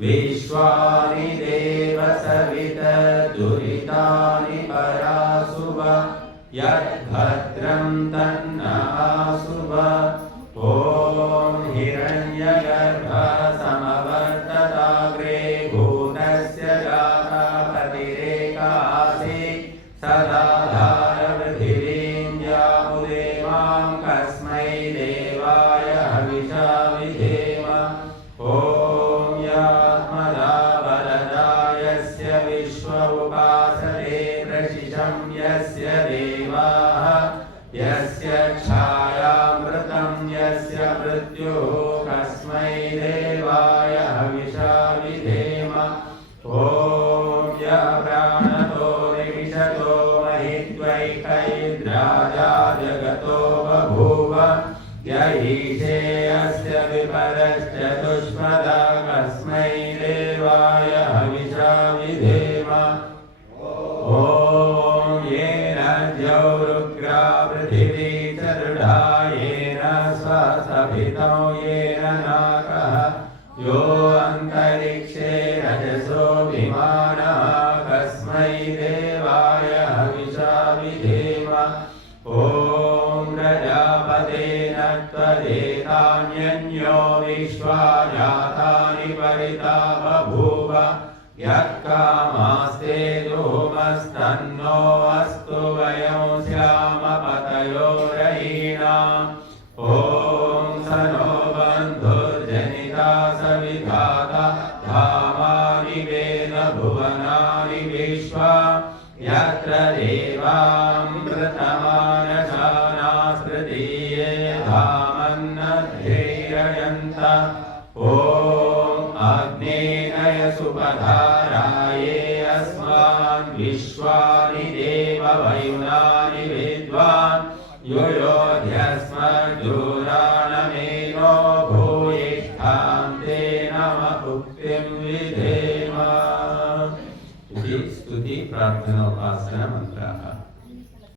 विश्वानि देव सविता दुरितानि परासुव यद्भद्रं तन्नःसुव ॐ हिरण्यगर्भ समवर्तताग्रे भूतस्य जातपतिरेकासि सदा धारवृथिवीं यामुदेवां कस्मै देवाय हविषा विधेम ॐ यात्मदा वरदा यस्य विश्व उपासते प्रशिशं यस्य देवाः यस्य छायामृतं यस्य मृत्युः कस्मै देवाय हविषा विधेम ॐ यः प्राणतो निमिषतो महित्वैकैर्राजा जगतो बभूव य ईशे अस्य विपरश्चतुष्पदा कस्मै देवाय हविषा विधेम ॐ येन द्यौरुग्रा पृथिवी चरुडा येन स्वसभितो येन नाकः यो अन्तरिक्षे रजसो विमानः कस्मै देवाय हविषा विधेम ॐ प्रजापतेन त्वदेतान्यन्यो विश्वा जातानि परिता बभूव यः कामास्ते धूमस्तन्नो अस्तु वयं स्याम पतयो रयीणाम् ॐ स नो बन्धुर्जनिता सविधाता धामानि वेद भुवनानि विश्वा यत्र देवामृतमानशानास्मृतीये धामन्नद्धीरयन्त ॐ अग्नेय सुपधाराये अस्मान् विश्वानि देव वयुनानि विद्वान् युयोध्यस्मज्जूराणमेनो भूयिष्ठां ते नमः भुक्तिं विधेम। स्तुति प्रार्थना उपासना मंत्राः।